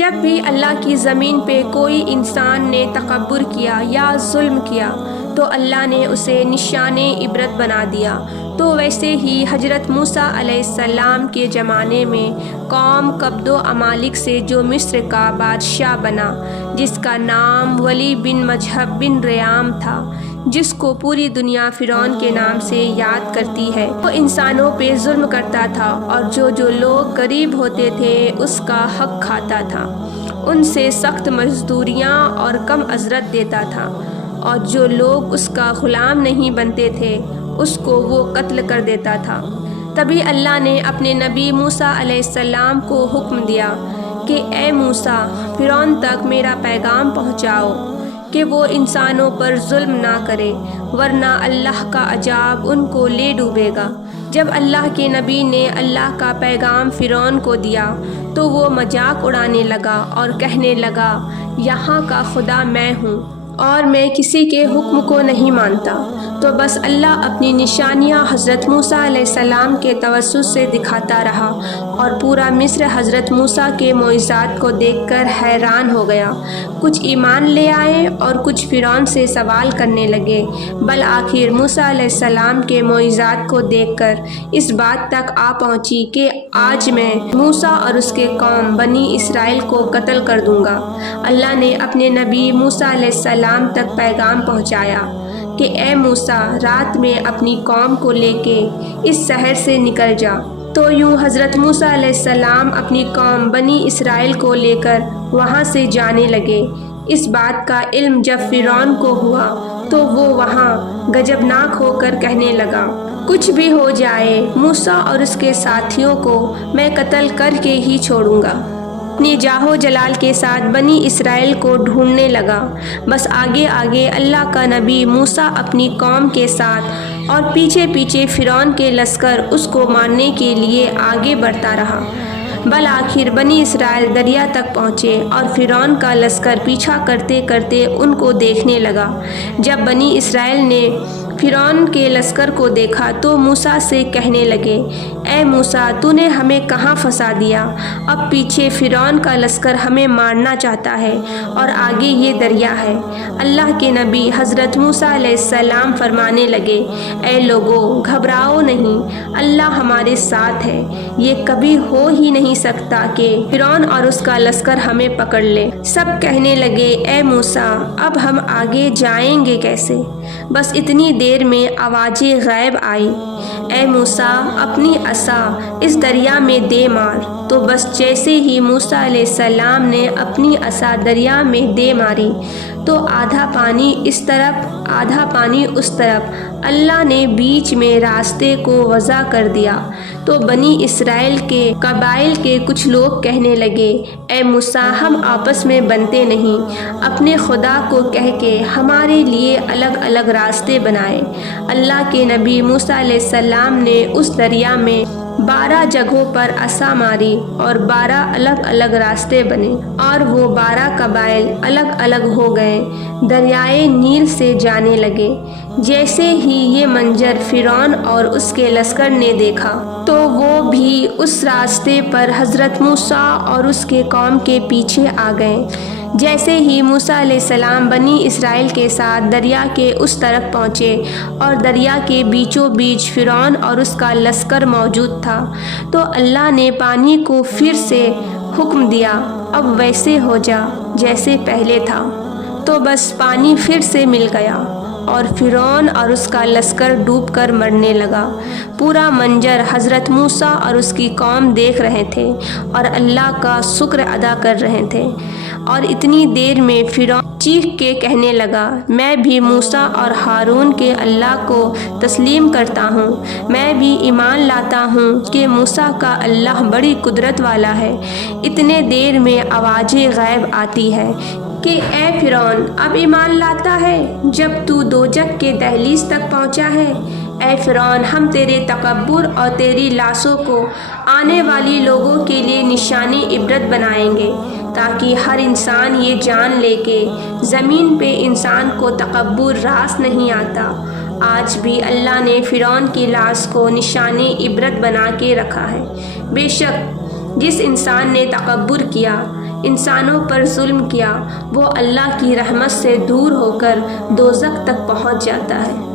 جب بھی اللہ کی زمین پہ کوئی انسان نے تکبر کیا یا ظلم کیا تو اللہ نے اسے نشان عبرت بنا دیا۔ تو ویسے ہی حضرت موسیٰ علیہ السلام کے زمانے میں قوم کبد و امالک سے جو مصر کا بادشاہ بنا، جس کا نام ولی بن مجہب بن ریام تھا، جس کو پوری دنیا فرعون کے نام سے یاد کرتی ہے، وہ انسانوں پہ ظلم کرتا تھا اور جو لوگ غریب ہوتے تھے اس کا حق کھاتا تھا، ان سے سخت مزدوریاں اور کم اجرت دیتا تھا، اور جو لوگ اس کا غلام نہیں بنتے تھے اس کو وہ قتل کر دیتا تھا۔ تبھی اللہ نے اپنے نبی موسیٰ علیہ السلام کو حکم دیا کہ اے موسیٰ، فرعون تک میرا پیغام پہنچاؤ کہ وہ انسانوں پر ظلم نہ کرے، ورنہ اللہ کا عذاب ان کو لے ڈوبے گا۔ جب اللہ کے نبی نے اللہ کا پیغام فرعون کو دیا تو وہ مذاق اڑانے لگا اور کہنے لگا، یہاں کا خدا میں ہوں اور میں کسی کے حکم کو نہیں مانتا۔ تو بس اللہ اپنی نشانیاں حضرت موسیٰ علیہ السلام کے توسط سے دکھاتا رہا، اور پورا مصر حضرت موسیٰ کے معجزات کو دیکھ کر حیران ہو گیا۔ کچھ ایمان لے آئے اور کچھ فرعون سے سوال کرنے لگے، بالآخر موسیٰ علیہ السلام کے معجزات کو دیکھ کر اس بات تک آ پہنچی کہ آج میں موسیٰ اور اس کے قوم بنی اسرائیل کو قتل کر دوں گا۔ اللہ نے اپنے نبی موسیٰ علیہ السلام تک پیغام پہنچایا کہ اے موسیٰ، رات میں اپنی قوم کو لے کے اس شہر سے نکل جا۔ تو یوں حضرت موسیٰ علیہ السلام اپنی قوم بنی اسرائیل کو لے کر وہاں سے جانے لگے۔ اس بات کا علم جب فرعون کو ہوا تو وہ وہاں غضبناک ہو کر کہنے لگا، کچھ بھی ہو جائے موسیٰ اور اس کے ساتھیوں کو میں قتل کر کے ہی چھوڑوں گا۔ اپنی جاہ و جلال کے ساتھ بنی اسرائیل کو ڈھونڈنے لگا۔ بس آگے آگے اللہ کا نبی موسیٰ اپنی قوم کے ساتھ اور پیچھے پیچھے فرعون کے لشکر اس کو مارنے کے لیے آگے بڑھتا رہا۔ بالآخر بنی اسرائیل دریا تک پہنچے اور فرعون کا لشکر پیچھا کرتے کرتے ان کو دیکھنے لگا۔ جب بنی اسرائیل نے فرعون کے لشکر کو دیکھا تو موسیٰ سے کہنے لگے، اے موسیٰ، تو نے ہمیں کہاں پھنسا دیا؟ اب پیچھے فرعون کا لشکر ہمیں مارنا چاہتا ہے اور آگے یہ دریا ہے۔ اللہ کے نبی حضرت موسیٰ علیہ السلام فرمانے لگے، اے لوگو، گھبراؤ نہیں، اللہ ہمارے ساتھ ہے۔ یہ کبھی ہو ہی نہیں سکتا کہ فرعون اور اس کا لشکر ہمیں پکڑ لے۔ سب کہنے لگے، اے موسیٰ، اب ہم آگے جائیں گے کیسے؟ بس اتنی دیر میں آواز غیب آئی، اے موسیٰ، اپنی عصا اس دریا میں دے مار۔ تو بس جیسے ہی موسیٰ علیہ السلام نے اپنی عصا دریا میں دے ماری تو آدھا پانی اس طرف آدھا پانی اس طرف اللہ نے بیچ میں راستے کو وضع کر دیا۔ تو بنی اسرائیل کے قبائل کے کچھ لوگ کہنے لگے، اے موسیٰ، ہم آپس میں بنتے نہیں، اپنے خدا کو کہہ کے ہمارے لیے الگ الگ راستے بنائے۔ اللہ کے نبی موسیٰ علیہ السلام نے اس دریا میں 12 جگہوں پر عصا ماری اور 12 الگ الگ راستے بنے، اور وہ 12 قبائل الگ الگ ہو گئے، دریائے نیل سے جانے لگے۔ جیسے ہی یہ منظر فرعون اور اس کے لشکر نے دیکھا تو وہ بھی اس راستے پر حضرت موسیٰ اور اس کے قوم کے پیچھے آ گئے۔ جیسے ہی موسیٰ علیہ السلام بنی اسرائیل کے ساتھ دریا کے اس طرف پہنچے اور دریا کے بیچوں بیچ فرعون اور اس کا لشکر موجود تھا تو اللہ نے پانی کو پھر سے حکم دیا، اب ویسے ہو جا جیسے پہلے تھا۔ تو بس پانی پھر سے مل گیا اور فرعون اور اس کا لشکر ڈوب کر مرنے لگا۔ پورا منظر حضرت موسیٰ اور اس کی قوم دیکھ رہے تھے اور اللہ کا شکر ادا کر رہے تھے، اور اتنی دیر میں فرعون چیخ کے کہنے لگا، میں بھی موسیٰ اور ہارون کے اللہ کو تسلیم کرتا ہوں، میں بھی ایمان لاتا ہوں کہ موسیٰ کا اللہ بڑی قدرت والا ہے۔ اتنے دیر میں آواز غیب آتی ہے کہ اے فرعون، اب ایمان لاتا ہے جب تو دوزخ کے دہلیز تک پہنچا ہے؟ اے فرعون، ہم تیرے تکبر اور تیری لاشوں کو آنے والی لوگوں کے لیے نشانی عبرت بنائیں گے، تاکہ ہر انسان یہ جان لے کہ زمین پہ انسان کو تکبر راس نہیں آتا۔ آج بھی اللہ نے فرعون کی لاش کو نشانی عبرت بنا کے رکھا ہے۔ بے شک جس انسان نے تکبر کیا انسانوں پر ظلم کیا وہ اللہ کی رحمت سے دور ہو کر دوزخ تک پہنچ جاتا ہے۔